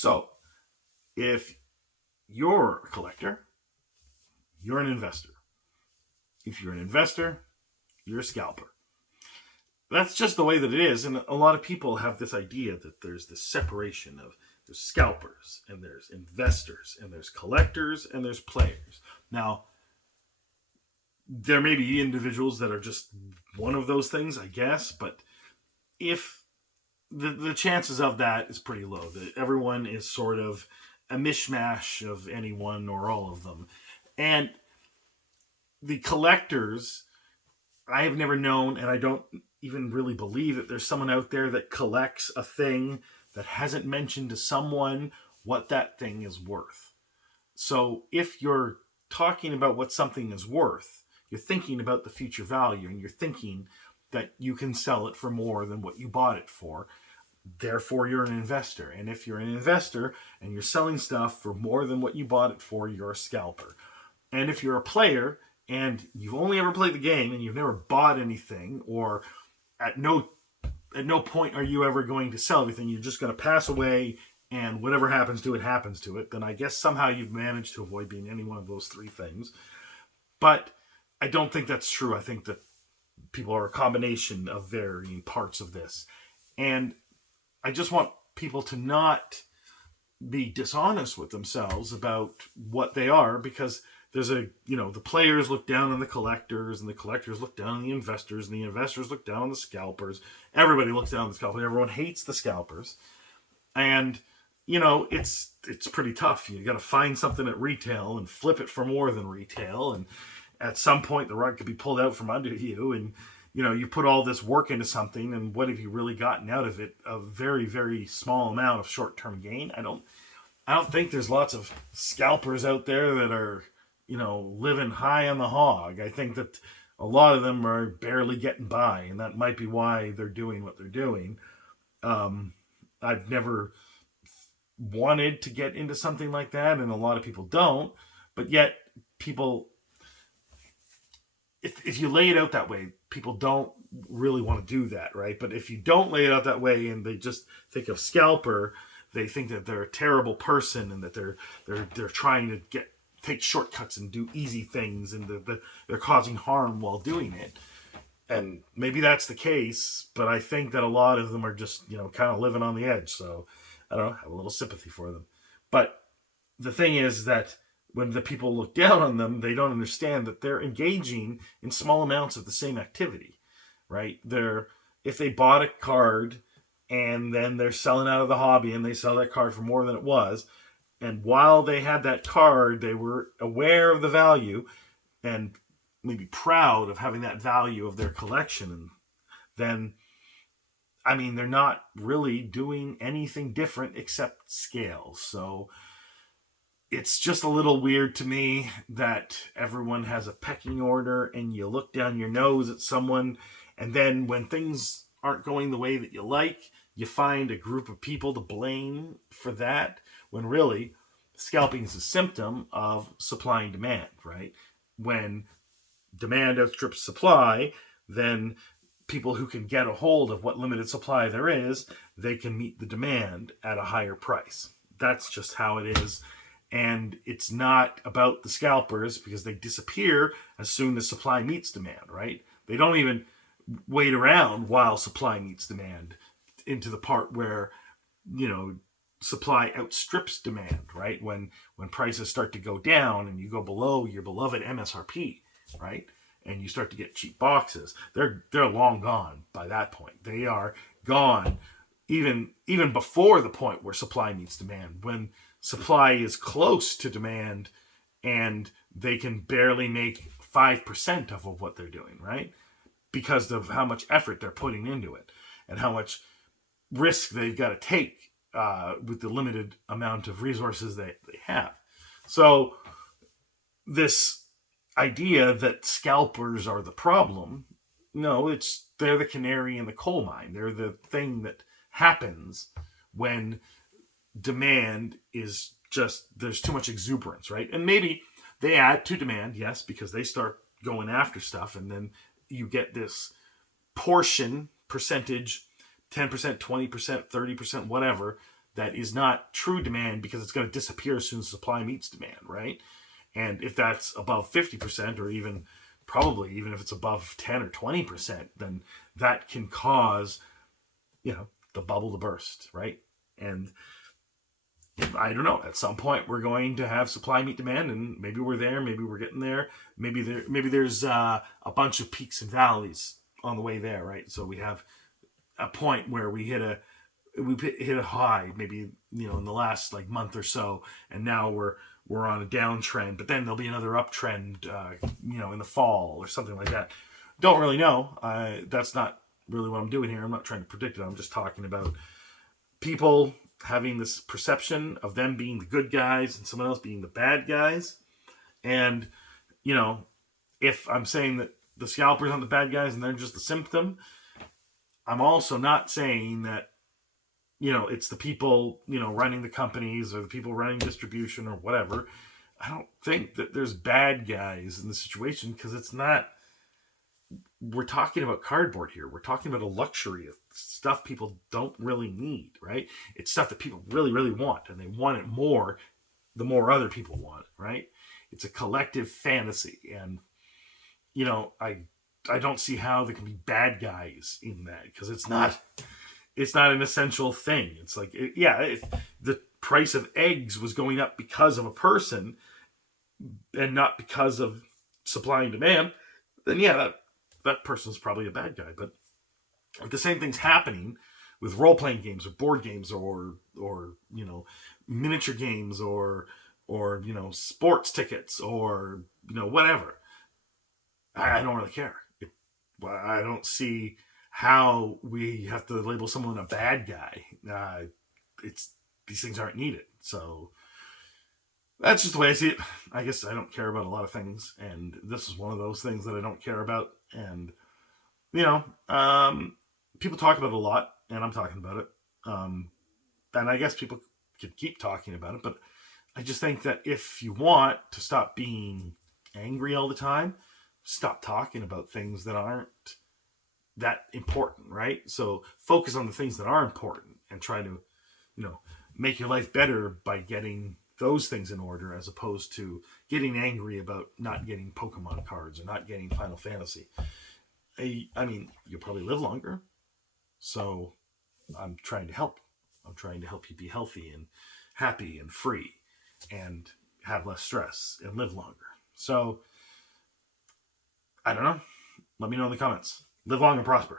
So, if you're a collector, you're an investor. If you're an investor, you're a scalper. That's just the way that it is. And a lot of people have this idea that there's this separation of there's scalpers and there's investors and there's collectors and there's players. Now, there may be individuals that are just one of those things, I guess, but if the chances of that is pretty low, that everyone is sort of a mishmash of any one or all of them. And the collectors, I have never known, and I don't even really believe that there's someone out there that collects a thing that hasn't mentioned to someone what that thing is worth. So if you're talking about what something is worth, you're thinking about the future value and you're thinking that you can sell it for more than what you bought it for. Therefore, you're an investor. And if you're an investor and you're selling stuff for more than what you bought it for, you're a scalper. And if you're a player and you've only ever played the game and you've never bought anything, or at no point are you ever going to sell everything, you're just going to pass away and whatever happens to it, then I guess somehow you've managed to avoid being any one of those three things. But I don't think that's true. I think that people are a combination of varying parts of this. And I just want people to not be dishonest with themselves about what they are, because there's the players look down on the collectors, and the collectors look down on the investors, and the investors look down on the scalpers. Everybody looks down on the scalpers. Everyone hates the scalpers. And, it's pretty tough. You got to find something at retail and flip it for more than retail. And at some point, the rug could be pulled out from under you. And, you put all this work into something, and what have you really gotten out of it? A very, very small amount of short-term gain. I don't think there's lots of scalpers out there that are, living high on the hog. I think that a lot of them are barely getting by, and that might be why they're doing what they're doing. I've never wanted to get into something like that, and a lot of people don't, but yet people, if you lay it out that way, people don't really want to do that, right? But if you don't lay it out that way and they just think of scalper, they think that they're a terrible person and that they're trying to take shortcuts and do easy things, and they're causing harm while doing it. And maybe that's the case, but I think that a lot of them are just, kind of living on the edge. So I don't know, have a little sympathy for them. But the thing is that when the people look down on them, they don't understand that they're engaging in small amounts of the same activity, right? If they bought a card and then they're selling out of the hobby and they sell that card for more than it was, and while they had that card, they were aware of the value and maybe proud of having that value of their collection, and then, they're not really doing anything different except scale. So it's just a little weird to me that everyone has a pecking order and you look down your nose at someone, and then when things aren't going the way that you like, you find a group of people to blame for that, when really scalping is a symptom of supply and demand, right? When demand outstrips supply, then people who can get a hold of what limited supply there is, they can meet the demand at a higher price. That's just how it is. And it's not about the scalpers, because they disappear as soon as supply meets demand, right? They don't even wait around while supply meets demand into the part where, supply outstrips demand, right? When prices start to go down and you go below your beloved MSRP, right? And you start to get cheap boxes, they're long gone by that point. They are gone even before the point where supply meets demand, when supply is close to demand and they can barely make 5% of what they're doing, right? Because of how much effort they're putting into it and how much risk they've got to take with the limited amount of resources that they have. So this idea that scalpers are the problem, no, they're the canary in the coal mine. They're the thing that happens when demand is just, there's too much exuberance, right? And maybe they add to demand, yes, because they start going after stuff, and then you get this percentage, 10%, 20%, 30%, whatever, that is not true demand because it's going to disappear as soon as supply meets demand, right? And if that's above 50%, or even probably even if it's above 10 or 20%, then that can cause, the bubble to burst, right? And I don't know. At some point, we're going to have supply meet demand, and maybe we're there. Maybe we're getting there. Maybe there's a bunch of peaks and valleys on the way there, right? So we have a point where we hit a high, maybe in the last like month or so, and now we're on a downtrend. But then there'll be another uptrend, in the fall or something like that. Don't really know. That's not really what I'm doing here. I'm not trying to predict it. I'm just talking about people having this perception of them being the good guys and someone else being the bad guys. And, if I'm saying that the scalpers aren't the bad guys and they're just the symptom, I'm also not saying that, it's the people, running the companies or the people running distribution or whatever. I don't think that there's bad guys in the situation, because it's not. We're talking about cardboard here. We're talking about a luxury of stuff people don't really need, right? It's stuff that people really, really want, and they want it more the more other people want it, right? It's a collective fantasy, and I don't see how there can be bad guys in that, because it's not an essential thing. It's like, if the price of eggs was going up because of a person and not because of supply and demand, then that person's probably a bad guy. But if the same thing's happening with role-playing games or board games or miniature games or sports tickets or whatever, I don't really care. I don't see how we have to label someone a bad guy. It's These things aren't needed. So that's just the way I see it. I guess I don't care about a lot of things, and this is one of those things that I don't care about. And people talk about it a lot, and I'm talking about it. And I guess people could keep talking about it, but I just think that if you want to stop being angry all the time, stop talking about things that aren't that important, right? So focus on the things that are important and try to, make your life better by getting those things in order, as opposed to getting angry about not getting Pokemon cards or not getting Final Fantasy. I mean, you'll probably live longer, so I'm trying to help. I'm trying to help you be healthy and happy and free and have less stress and live longer. So I don't know. Let me know in the comments. Live long and prosper.